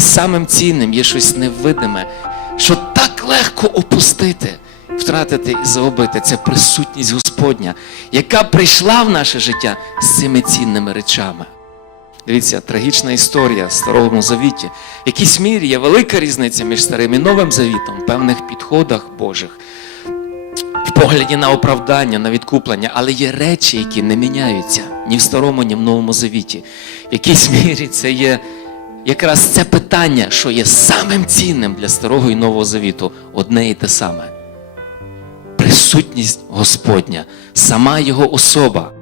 самим цінним є щось невидиме, що так легко опустити, втратити і загубити. Це присутність Господня, яка прийшла в наше життя з цими цінними речами. Дивіться, трагічна історія в Старому Завіті. В якійсь мірі є велика різниця між старим і новим завітом в певних підходах Божих, в погляді на оправдання, на відкуплення, але є речі, які не міняються ні в старому, ні в новому завіті. В якійсь мірі це є якраз це питання, що є самим цінним для старого і нового завіту, одне і те саме. Присутність Господня, сама Його особа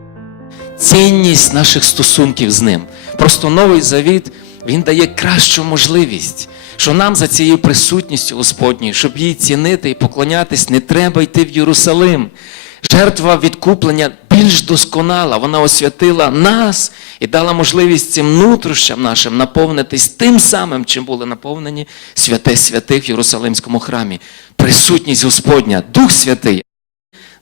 цінність наших стосунків з ним. Просто новий завіт він дає кращу можливість, що нам за цією присутністю Господньою, щоб її цінити і поклонятись, не треба йти в Єрусалим. Жертва відкуплення більш досконала. Вона освятила нас і дала можливість цим нутрощам нашим наповнитись тим самим, чим були наповнені святе святих в Єрусалимському храмі. Присутність Господня, Дух Святий.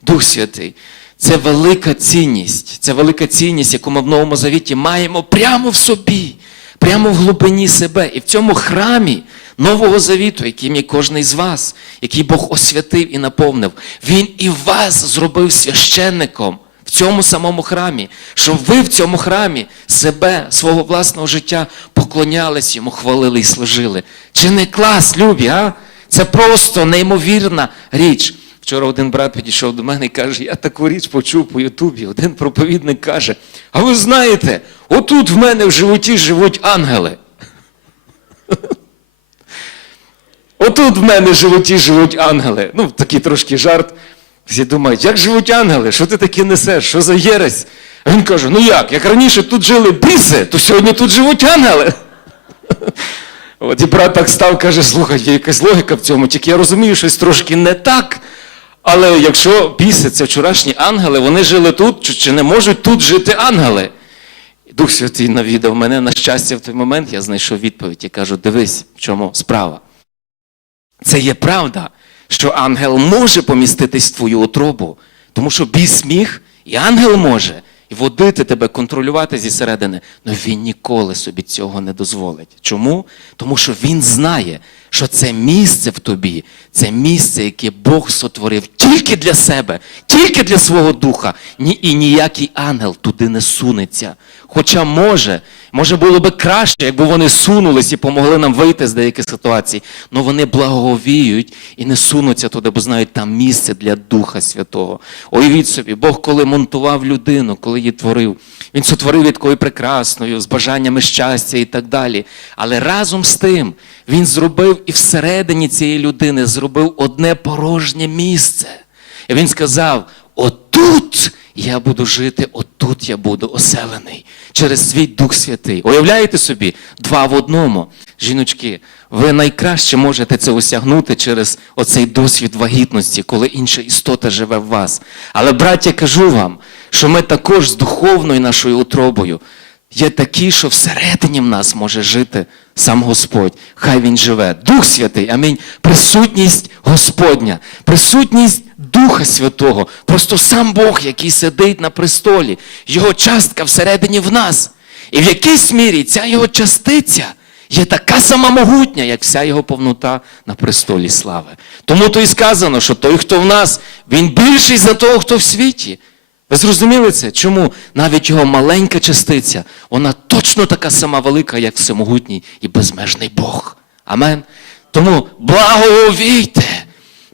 Дух Святий. Це велика цінність, це велика цінність, яку ми в Новому Завіті маємо прямо в собі, прямо в глибині себе. І в цьому храмі Нового Завіту, яким є кожен з вас, який Бог освятив і наповнив, Він і вас зробив священником цьому самому храмі, щоб ви в цьому храмі себе, свого власного життя поклонялись йому, хвалили і служили. Чи не клас, любі, а? Це просто неймовірна річ. Вчора один брат підійшов до мене і каже, я таку річ почув по Ютубі. Один проповідник каже: А ви знаєте, отут в мене в животі живуть ангели. Отут в мене в животі живуть ангели. Ну, такий трошки жарт. Всі думають, як живуть ангели? Що ти таке несеш? Що за єресь? А він каже: ну як, як раніше тут жили біси, то сьогодні тут живуть ангели. От і брат так став, каже, слухай, є якась логіка в цьому, тільки я розумію, щось трошки не так. Але якщо біси, це вчорашні ангели, вони жили тут, чи- не можуть тут жити ангели? І Дух Святий навідав мене на щастя в той момент, я знайшов відповідь і кажу: дивись, в чому справа. Це є правда, що ангел може поміститись в твою утробу, тому що біс міг, і ангел може і водити тебе, контролювати зі середини, але він ніколи собі цього не дозволить. Чому? Тому що він знає, що це місце в тобі, це місце, яке Бог сотворив тільки для себе, тільки для свого духа, Ні, і ніякий ангел туди не сунеться. Хоча може, може було би краще, якби вони сунулись і помогли нам вийти з деяких ситуацій, але вони благовіють і не сунуться туди, бо знають, там місце для Духа Святого. Уявіть собі, Бог, коли монтував людину, коли її творив, він сотворив її такою прекрасною, з бажаннями щастя і так далі. Але разом з тим він зробив і всередині цієї людини зробив одне порожнє місце. І він сказав: отут я буду жити, отут я буду оселений через свій Дух Святий. Уявляєте собі, два в одному. Жіночки, ви найкраще можете це осягнути через оцей досвід вагітності, коли інша істота живе в вас. Але, браття, кажу вам, що ми також з духовною нашою утробою є такі, що всередині в нас може жити сам Господь. Хай Він живе. Дух Святий, амінь. Присутність Господня, присутність Духа Святого, просто сам Бог, який сидить на престолі, його частка всередині в нас. І в якійсь мірі ця його частиця є така сама могутня, як вся його повнота на престолі слави. Тому то і сказано, що той, хто в нас, він більший за того, хто в світі. Ви зрозуміли це? Чому навіть його маленька частиця, вона точно така сама велика, як всемогутній і безмежний Бог. Амен. Тому благовійте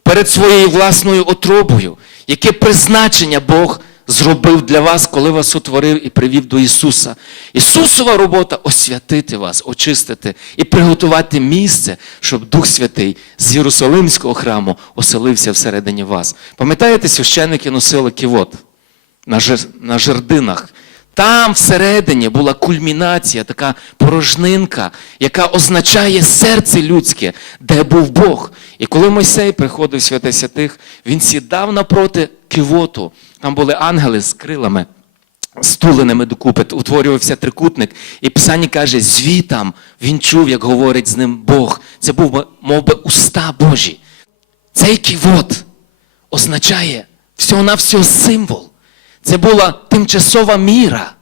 перед своєю власною отробою, яке призначення Бог зробив для вас, коли вас утворив і привів до Ісуса. Ісусова робота освятити вас, очистити і приготувати місце, щоб Дух Святий з Єрусалимського храму оселився всередині вас. Пам'ятаєте, священники носили ківот? На, жер, на жердинах. Там всередині була кульмінація, така порожнинка, яка означає серце людське, де був Бог. І коли Мойсей приходив в святе святих, він сідав напроти кивоту. Там були ангели з крилами, стуленими докупи, утворювався трикутник. І Писання каже, звітам він чув, як говорить з ним Бог. Це був мов би, уста Божі. Цей кивот означає всього-навсього символ. Це була тимчасова міра.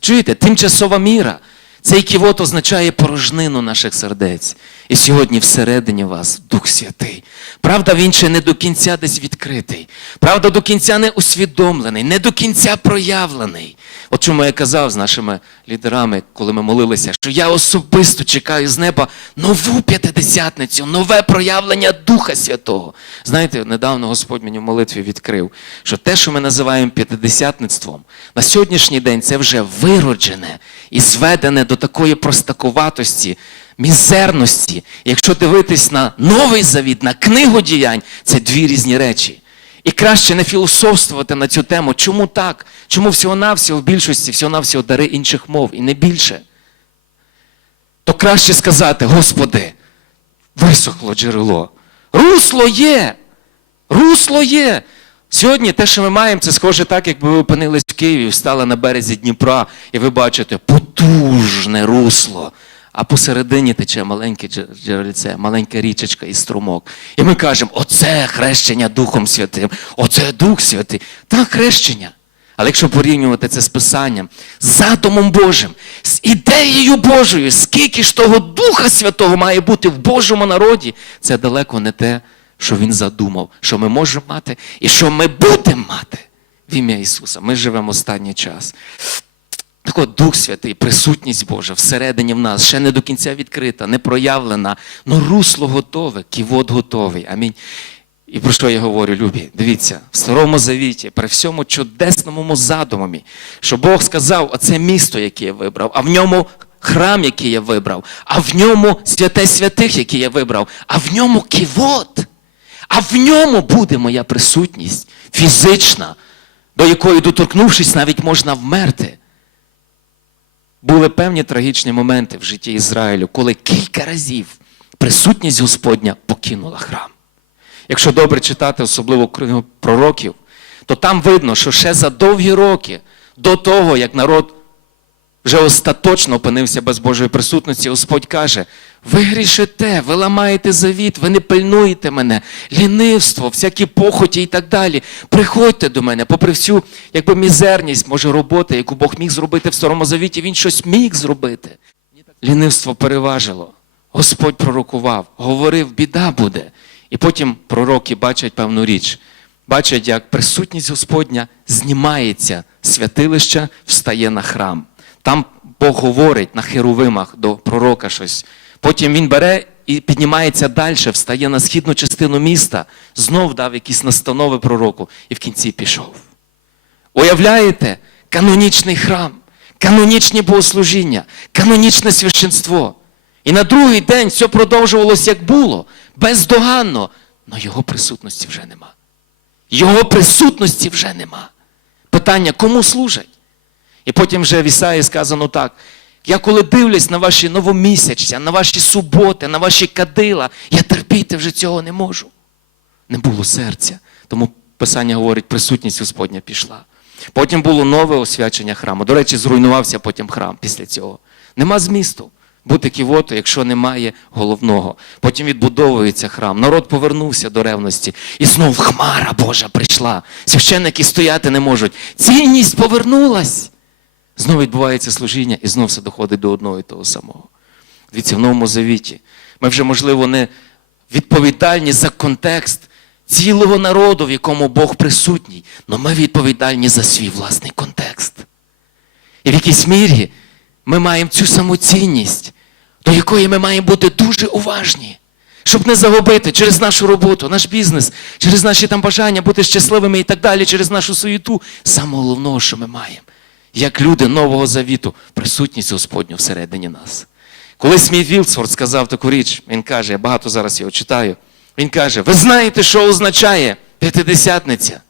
Чуєте? Тимчасова міра. Цей ківот означає порожнину наших сердець. І сьогодні всередині вас Дух Святий. Правда, він ще не до кінця десь відкритий. Правда, до кінця не усвідомлений, не до кінця проявлений. От чому я казав з нашими лідерами, коли ми молилися, що я особисто чекаю з неба нову п'ятидесятницю, нове проявлення Духа Святого. Знаєте, недавно Господь мені в молитві відкрив, що те, що ми називаємо п'ятидесятництвом, на сьогоднішній день це вже вироджене і зведене до такої простакуватості, мізерності. Якщо дивитись на новий завіт, на книгу діянь, це дві різні речі. І краще не філософствувати на цю тему. Чому так? Чому всього-навсього в більшості всього-навсього дари інших мов і не більше? То краще сказати, Господи, висохло джерело. Русло є. Русло є. Сьогодні те, що ми маємо, це схоже так, якби ви опинились в Києві, встали на березі Дніпра, і ви бачите потужне русло. А посередині тече маленьке джерельце, маленька річечка і струмок. І ми кажемо: оце хрещення Духом Святим, оце Дух Святий. Так, хрещення. Але якщо порівнювати це з Писанням, з задумом Божим, з ідеєю Божою, скільки ж того Духа Святого має бути в Божому народі, це далеко не те, що Він задумав, що ми можемо мати і що ми будемо мати в ім'я Ісуса. Ми живемо останній час. Так от Дух Святий, присутність Божа всередині в нас ще не до кінця відкрита, не проявлена, але русло готове, ківот готовий. Амінь. І про що я говорю, любі? Дивіться, в Старому Завіті, при всьому чудесному задумі, що Бог сказав, оце місто, яке я вибрав, а в ньому храм, який я вибрав, а в ньому святе святих, який я вибрав, а в ньому ківот, а в ньому буде моя присутність фізична, до якої, доторкнувшись, навіть можна вмерти. Були певні трагічні моменти в житті Ізраїлю, коли кілька разів присутність Господня покинула храм. Якщо добре читати, особливо книгу пророків, то там видно, що ще за довгі роки до того, як народ вже остаточно опинився без Божої присутності, Господь каже: ви грішите, ви ламаєте завіт, ви не пильнуєте мене, лінивство, всякі похоті і так далі. Приходьте до мене, попри всю якби мізерність, може, роботи, яку Бог міг зробити в Старому Завіті, він щось міг зробити. Лінивство переважило. Господь пророкував, говорив, біда буде. І потім пророки бачать певну річ. Бачать, як присутність Господня знімається з святилища, встає на храм. Там Бог говорить на херовимах до пророка щось. Потім він бере і піднімається далі, встає на східну частину міста, знов дав якісь настанови пророку і в кінці пішов. Уявляєте, канонічний храм, канонічні богослужіння, канонічне священство. І на другий день все продовжувалося як було, бездоганно, але його присутності вже нема. Його присутності вже нема. Питання, кому служать? І потім вже в Ісаї сказано так. Я коли дивлюсь на ваші новомісячця, на ваші суботи, на ваші кадила, я терпіти вже цього не можу. Не було серця. Тому Писання говорить, присутність Господня пішла. Потім було нове освячення храму. До речі, зруйнувався потім храм після цього. Нема змісту бути ківоту, якщо немає головного. Потім відбудовується храм. Народ повернувся до ревності. І знов хмара Божа прийшла. Священники стояти не можуть. Цінність повернулась. Знову відбувається служіння, і знов все доходить до одного і того самого. Дивіться, в Новому Завіті. Ми вже, можливо, не відповідальні за контекст цілого народу, в якому Бог присутній, але ми відповідальні за свій власний контекст. І в якійсь мірі ми маємо цю самоцінність, до якої ми маємо бути дуже уважні, щоб не загубити через нашу роботу, наш бізнес, через наші там бажання бути щасливими і так далі, через нашу суєту. Саме головного, що ми маємо, як люди Нового Завіту, присутність Господню всередині нас. Коли Смій Вілсфорд сказав таку річ, він каже, я багато зараз його читаю. Він каже: ви знаєте, що означає п'ятидесятниця?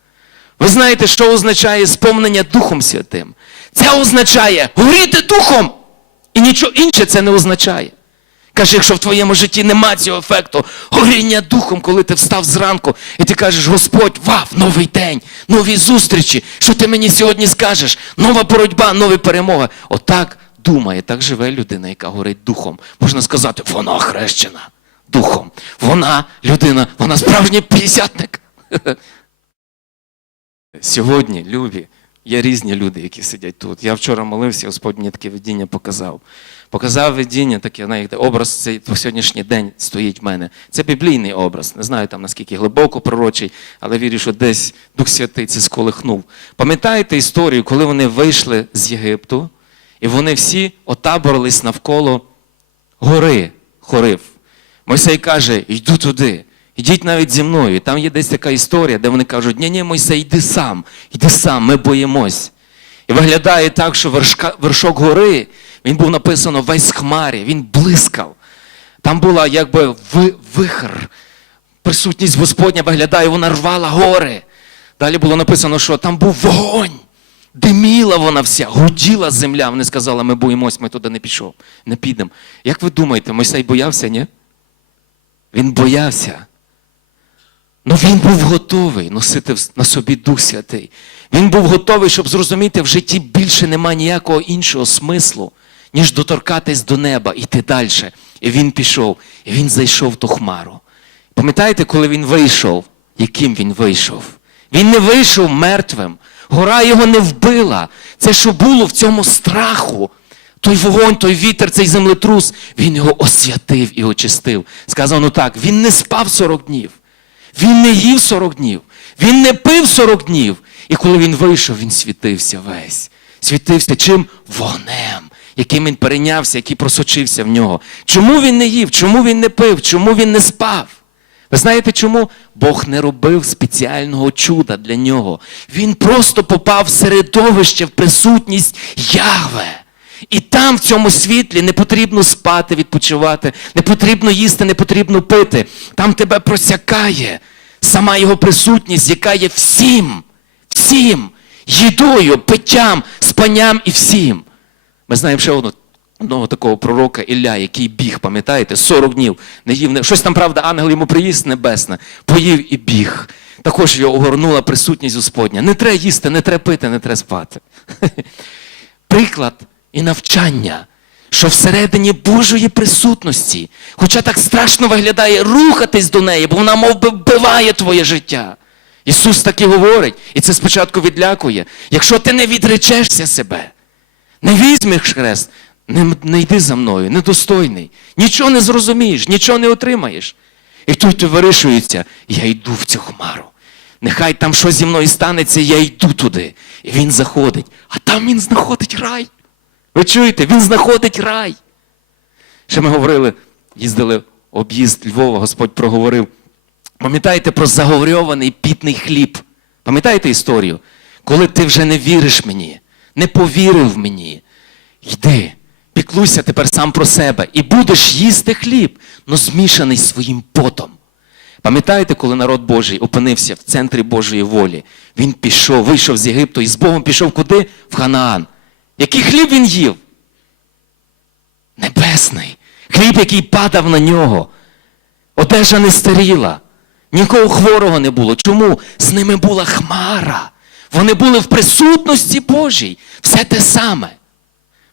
Ви знаєте, що означає сповнення Духом Святим? Це означає горіти духом. І нічого інше це не означає. Каже, якщо в твоєму житті нема цього ефекту, горіння духом, коли ти встав зранку, і ти кажеш, Господь, вав, новий день, нові зустрічі. Що ти мені сьогодні скажеш? Нова боротьба, нові перемоги. Отак думає, так живе людина, яка горить духом. Можна сказати, вона хрещена духом. Вона людина, вона справжній п'ятдесятник. Сьогодні, любі, Є різні люди, які сидять тут. Я вчора молився, Господь мені таке видіння показав. Показав видіння, таке, знаєте, образ цей по сьогоднішній день стоїть в мене. Це біблійний образ. Не знаю там наскільки глибоко пророчий, але вірю, що десь Дух Святий це сколихнув. Пам'ятаєте історію, коли вони вийшли з Єгипту, і вони всі отаборились навколо гори Хорив. Мойсей каже: йду туди, йдіть навіть зі мною. І там є десь така історія, де вони кажуть: ні, ні, Мойсей, йди сам, йди сам, ми боїмось. І виглядає так, що вершка, вершок гори, він був написано весь хмарі, він блискав. Там була якби ви- вихр, присутність Господня виглядає, вона рвала гори. Далі було написано, що там був вогонь. Диміла вона вся, гуділа земля. Вони сказали, ми боїмось, ми туди не пішов, не підемо. Як ви думаєте, Мойсей боявся, ні? Він боявся. Ну він був готовий носити на собі Дух Святий. Він був готовий, щоб зрозуміти, в житті більше нема ніякого іншого смислу, ніж доторкатись до неба, іти далі. І він пішов, і він зайшов в ту хмару. Пам'ятаєте, коли він вийшов, яким він вийшов? Він не вийшов мертвим. Гора його не вбила. Це що було в цьому страху. Той вогонь, той вітер, цей землетрус, він його освятив і очистив. Сказано так: він не спав 40 днів. Він не їв 40 днів, він не пив 40 днів. І коли він вийшов, він світився весь. Світився чим? Вогнем, яким він перейнявся, який просочився в нього. Чому він не їв? Чому він не пив? Чому він не спав? Ви знаєте чому? Бог не робив спеціального чуда для нього. Він просто попав в середовище, в присутність Яхве. І там, в цьому світлі, не потрібно спати, відпочивати, не потрібно їсти, не потрібно пити. Там тебе просякає сама його присутність, яка є всім, всім, їдою, питтям, спанням і всім. Ми знаємо ще одну, одного такого пророка Ілля, який біг, пам'ятаєте, 40 днів не їв. Не... Щось там, правда, ангел йому приїзд небесне, поїв і біг. Також його огорнула присутність Господня. Не треба їсти, не треба пити, не треба спати. Приклад і навчання, що всередині Божої присутності, хоча так страшно виглядає рухатись до неї, бо вона мов би вбиває твоє життя. Ісус так і говорить, і це спочатку відлякує. Якщо ти не відречешся себе, не візьмеш хрест, не, не йди за мною, недостойний. Нічого не зрозумієш, нічого не отримаєш. І тут вирішується, я йду в цю хмару. Нехай там що зі мною станеться, я йду туди. І він заходить, а там він знаходить рай. Ви чуєте, він знаходить рай. Ще ми говорили, їздили об'їзд Львова, Господь проговорив. Пам'ятаєте про заговорьований пітний хліб? Пам'ятаєте історію? Коли ти вже не віриш мені, не повірив мені, йди, піклуйся тепер сам про себе і будеш їсти хліб, но змішаний своїм потом. Пам'ятаєте, коли народ Божий опинився в центрі Божої волі? Він пішов, вийшов з Єгипту і з Богом пішов куди? В Ханаан. Який хліб він їв? Небесний. Хліб, який падав на нього. Одежа не старіла. Нікого хворого не було. Чому? З ними була хмара. Вони були в присутності Божій. Все те саме.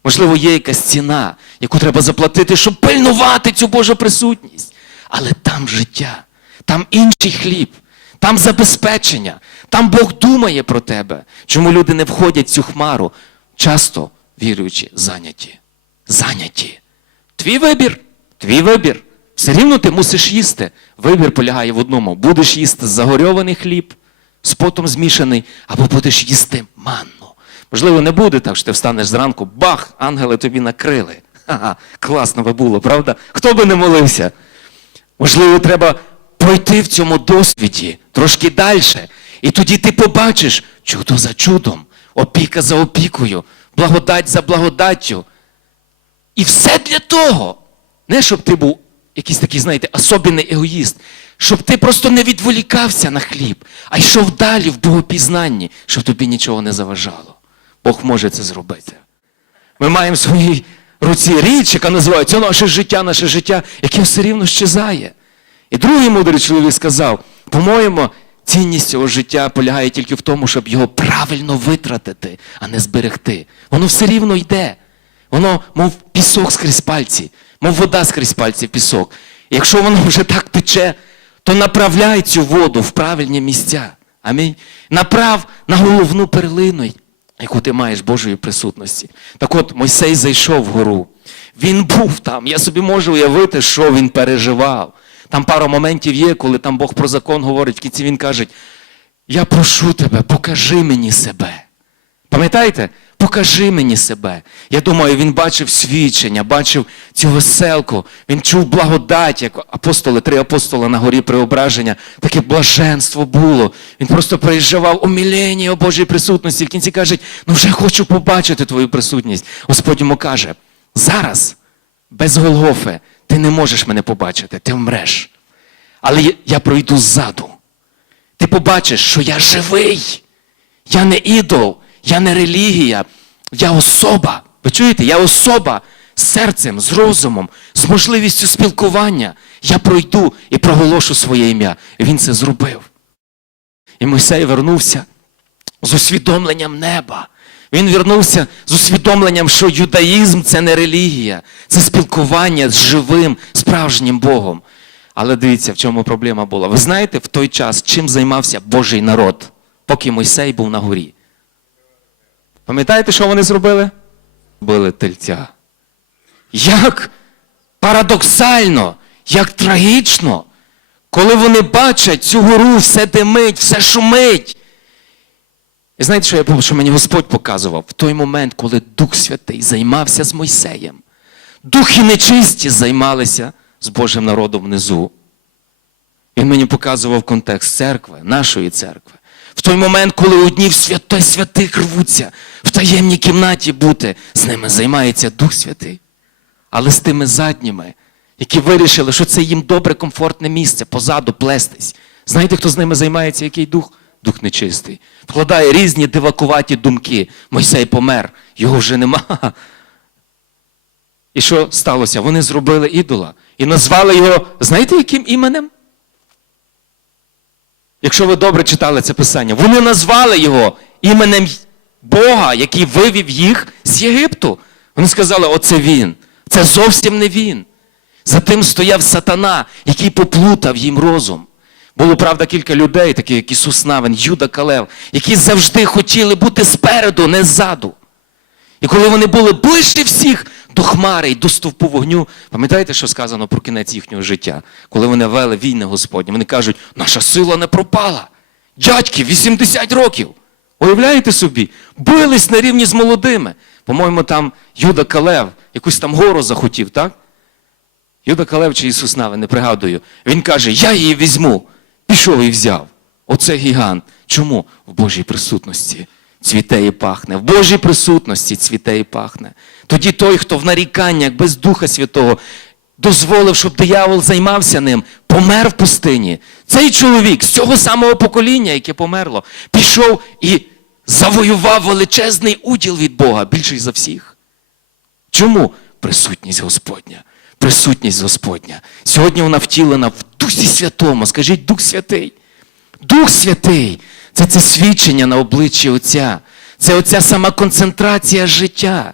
Можливо, є якась ціна, яку треба заплатити, щоб пильнувати цю Божу присутність. Але там життя, там інший хліб, там забезпечення, там Бог думає про тебе. Чому люди не входять в цю хмару? Часто віруючи, зайняті. Зайняті. Твій вибір, твій вибір. Все рівно ти мусиш їсти. Вибір полягає в одному: будеш їсти загорьований хліб, з потом змішаний, або будеш їсти манну. Можливо, не буде так, що ти встанеш зранку, бах, ангели тобі накрили. Ха-ха, класно би було, правда? Хто би не молився? Можливо, треба пройти в цьому досвіді трошки далі. І тоді ти побачиш чудо за чудом, опіка за опікою, благодать за благодаттю. І все для того, не щоб ти був якийсь такий, знаєте, особливий егоїст, щоб ти просто не відволікався на хліб, а йшов далі в богопізнанні, щоб тобі нічого не заважало. Бог може це зробити. Ми маємо в своїй руці річ, яка називається наше життя, наше життя, яке все рівно щезає. І другий мудрий чоловік сказав: по-моєму, цінність цього життя полягає тільки в тому, щоб його правильно витратити, а не зберегти. Воно все рівно йде. Воно, мов пісок скрізь пальці, мов вода скрізь пальці пісок. Якщо воно вже так тече, то направляй цю воду в правильні місця. Амінь. Направ на головну перлину. яку ти маєш Божої присутності. Так от Мойсей зайшов в гору. Він був там. Я собі можу уявити, що він переживав. Там пару моментів є, коли там Бог про закон говорить, в кінці він каже: Я прошу тебе, покажи мені себе. Пам'ятаєте? Покажи мені себе. Я думаю, він бачив свідчення, бачив цю веселку, він чув благодать, як апостоли, три апостоли на горі преображення. Таке блаженство було. Він просто переживав умілення у Божій присутності. В кінці кажуть, ну вже хочу побачити твою присутність. Господь йому каже: зараз, без Голгофи, ти не можеш мене побачити, ти вмреш. Але я- пройду ззаду. Ти побачиш, що я живий. Я не ідол, я не релігія, я особа. Ви чуєте? Я особа з серцем, з розумом, з можливістю спілкування. Я пройду і проголошу своє ім'я. І він це зробив. І Мойсей вернувся з усвідомленням неба. Він вернувся з усвідомленням, що юдаїзм це не релігія, це спілкування з живим, справжнім Богом. Але дивіться, в чому проблема була. Ви знаєте, в той час чим займався Божий народ, поки Мойсей був на горі? Пам'ятаєте, що вони зробили? Били тельця. Як парадоксально, як трагічно, коли вони бачать цю гору, все димить, все шумить. І знаєте, що, я, що мені Господь показував? В той момент, коли Дух Святий займався з Мойсеєм, духи нечисті займалися з Божим народом внизу. Він мені показував контекст церкви, нашої церкви. В той момент, коли одні в святой святих рвуться, в таємній кімнаті бути, з ними займається Дух Святий. Але з тими задніми, які вирішили, що це їм добре, комфортне місце, позаду плестись. Знаєте, хто з ними займається, який дух? Дух нечистий. Вкладає різні дивакуваті думки. Мойсей помер, його вже нема. І що сталося? Вони зробили ідола і назвали його, знаєте, яким іменем? Якщо ви добре читали це писання, вони назвали його іменем Бога, який вивів їх з Єгипту. Вони сказали, оце він. Це зовсім не він. За тим стояв сатана, який поплутав їм розум. Було, правда, кілька людей, такі як Ісус Навин, Юда Калев, які завжди хотіли бути спереду, не ззаду. І коли вони були ближче всіх до хмари і до стовпу вогню, пам'ятаєте, що сказано про кінець їхнього життя? Коли вони вели війни Господні, вони кажуть, наша сила не пропала. Дядьки, 80 років. Уявляєте собі? Бились на рівні з молодими. По-моєму, там Юда Калев якусь там гору захотів, так? Юда Калев чи Ісус Навин, не пригадую. Він каже, я її візьму. Пішов і взяв. Оце гігант. Чому? В Божій присутності цвіте і пахне. В Божій присутності цвіте і пахне. Тоді той, хто в наріканнях без Духа Святого дозволив, щоб диявол займався ним, помер в пустині. Цей чоловік з цього самого покоління, яке померло, пішов і завоював величезний уділ від Бога, більший за всіх. Чому? Присутність Господня. Присутність Господня. Сьогодні вона втілена в Дусі Святому. Скажіть Дух Святий. Дух Святий це це свідчення на обличчі Отця. Це оця сама концентрація життя.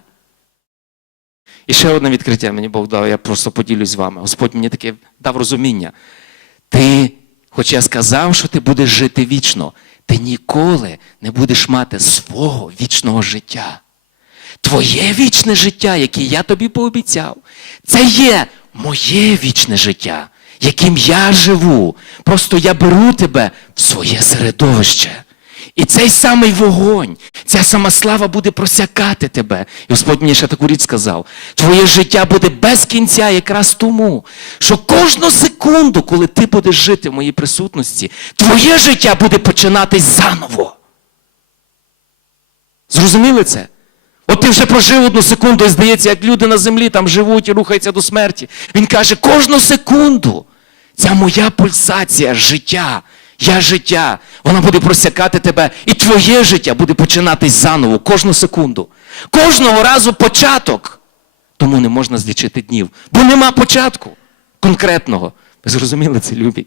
І ще одне відкриття мені Бог дав, я просто поділюсь з вами. Господь мені таке дав розуміння. Ти, хоч я сказав, що ти будеш жити вічно, ти ніколи не будеш мати свого вічного життя. Твоє вічне життя, яке я тобі пообіцяв, це є моє вічне життя, яким я живу. Просто я беру тебе в своє середовище. І цей самий вогонь, ця сама слава буде просякати тебе. І Господь мені ще таку річ сказав: твоє життя буде без кінця якраз тому, що кожну секунду, коли ти будеш жити в моїй присутності, твоє життя буде починатись заново. Зрозуміли це? От ти вже прожив одну секунду, і здається, як люди на землі там живуть і рухаються до смерті. Він каже, кожну секунду ця моя пульсація життя, я життя, вона буде просякати тебе, і твоє життя буде починатись заново кожну секунду. Кожного разу початок. Тому не можна злічити днів, бо нема початку конкретного. Ви зрозуміли це, любі?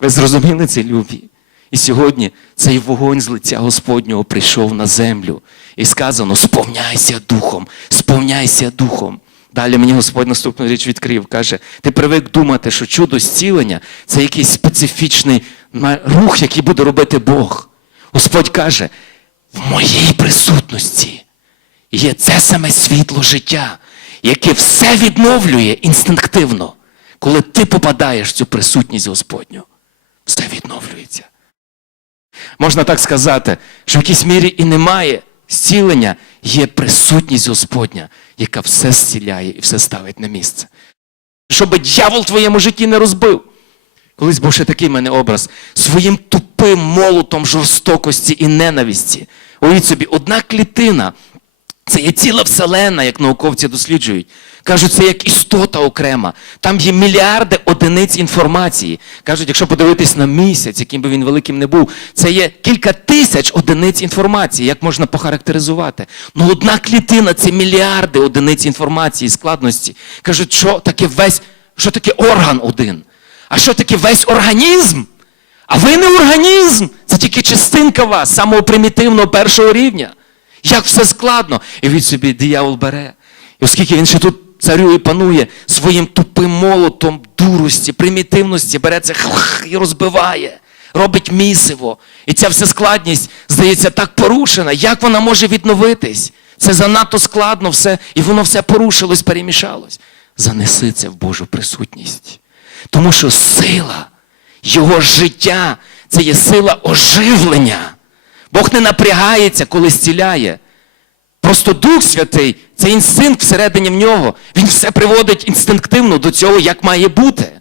Ви зрозуміли це, любі? І сьогодні цей вогонь з лиця Господнього прийшов на землю. І сказано: сповняйся духом, сповняйся духом. Далі мені Господь наступну річ відкрив, каже: ти привик думати, що чудо зцілення це якийсь специфічний рух, який буде робити Бог. Господь каже: в моїй присутності є це саме світло життя, яке все відновлює інстинктивно, коли ти попадаєш в цю присутність Господню. Все відновлюється. Можна так сказати, що в якійсь мірі і немає зцілення, є присутність Господня, яка все зціляє і все ставить на місце. Щоб дьявол твоєму житті не розбив. Колись був ще такий в мене образ своїм тупим молотом жорстокості і ненависті. Уявіть собі, одна клітина це є ціла вселена, як науковці досліджують. Кажуть, це як істота окрема. Там є мільярди одиниць інформації. Кажуть, якщо подивитись на місяць, яким би він великим не був, це є кілька тисяч одиниць інформації, як можна похарактеризувати. Ну одна клітина це мільярди одиниць інформації, складності. Кажуть, що таке весь, що таке орган один? А що таке весь організм? А ви не організм, це тільки частинка вас, самого примітивного першого рівня. Як все складно. І від собі диявол бере. І оскільки він ще тут царює і панує своїм тупим молотом дурості, примітивності, бере це і розбиває, робить місиво. І ця вся складність, здається, так порушена. Як вона може відновитись? Це занадто складно все, і воно все порушилось, перемішалось. Занеси це в Божу присутність. Тому що сила його життя це є сила оживлення. Бог не напрягається, коли зціляє. Просто Дух Святий це інстинкт всередині в нього. Він все приводить інстинктивно до цього, як має бути.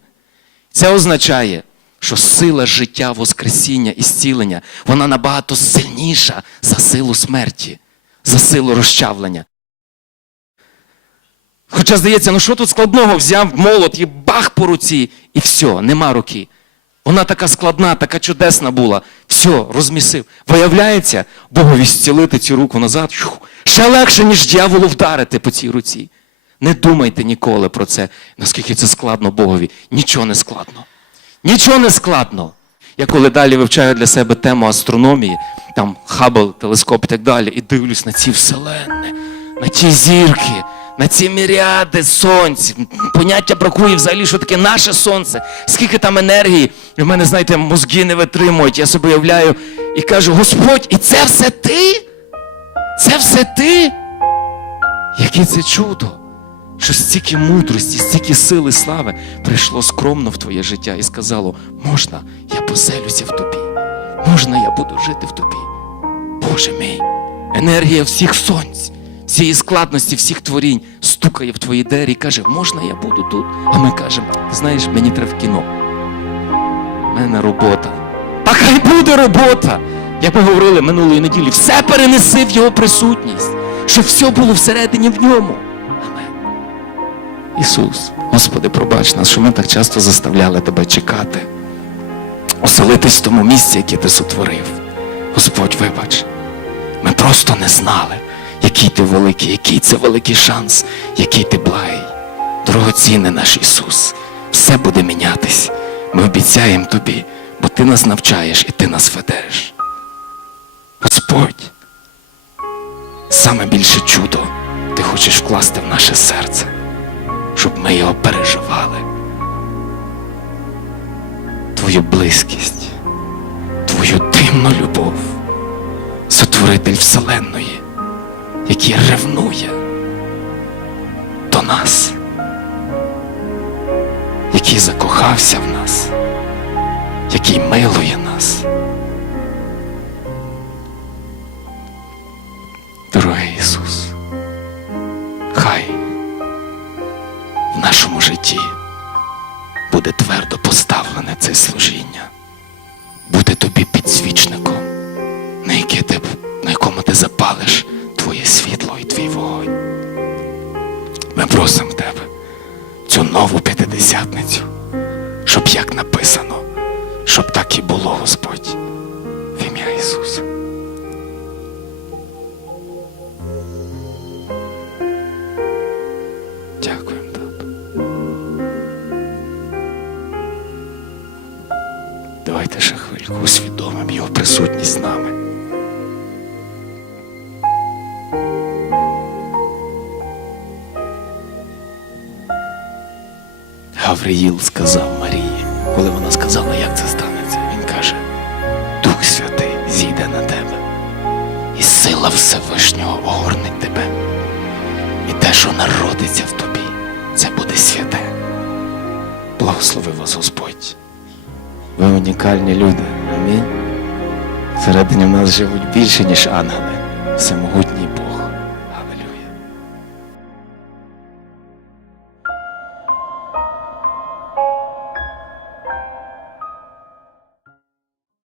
Це означає, що сила життя, Воскресіння і зцілення, вона набагато сильніша за силу смерті, за силу розчавлення. Хоча здається, ну що тут складного взяв молот і бах по руці, і все, нема руки. Вона така складна, така чудесна була. Все, розмісив. Виявляється, Богові зцілити цю руку назад ще легше, ніж дьяволу вдарити по цій руці. Не думайте ніколи про це, наскільки це складно Богові. Нічого не складно. Нічого не складно. Я коли далі вивчаю для себе тему астрономії, там Хаббл, телескоп і так далі, і дивлюсь на ці вселенні, на ті зірки, на ці міріади сонць. Поняття бракує взагалі, що таке наше сонце, скільки там енергії. І в мене, знаєте, мозги не витримують. Я собі уявляю і кажу: Господь, і це все ти? Це все ти? Яке це чудо, що стільки мудрості, стільки сили, слави прийшло скромно в твоє життя і сказало: можна, я поселюся в тобі, можна, я буду жити в тобі. Боже мій, енергія всіх сонць, всієї складності, всіх творінь стукає в твої двері і каже, можна я буду тут? А ми кажемо, ти знаєш, мені треба в кіно. У мене робота. Та хай буде робота! Як ми говорили минулої неділі, все перенеси в його присутність, щоб все було всередині в ньому. Амен. Ісус, Господи, пробач нас, що ми так часто заставляли Тебе чекати, оселитись в тому місці, яке ти сотворив. Господь, вибач, ми просто не знали, який ти великий, який це великий шанс, який ти благий. Дорогоцінний наш Ісус, все буде мінятись. Ми обіцяємо Тобі, бо Ти нас навчаєш і Ти нас ведеш. Господь, саме більше чудо ти хочеш вкласти в наше серце, щоб ми його переживали. Твою близькість, Твою дивну любов, сотворитель Вселенної, який ревнує до нас, який закохався в нас, який милує нас. Давайте ще хвильку усвідомимо його присутність з нами. Гавриїл сказав Марії, коли вона сказала, як це станеться, він каже: Дух Святий зійде на тебе, і сила Всевишнього огорнить тебе. І те, що народиться в тобі, це буде святе. Благослови вас Господь. Ви унікальні люди. Амінь. Всередині нас живуть більше, ніж ангели. Всемогутній Бог.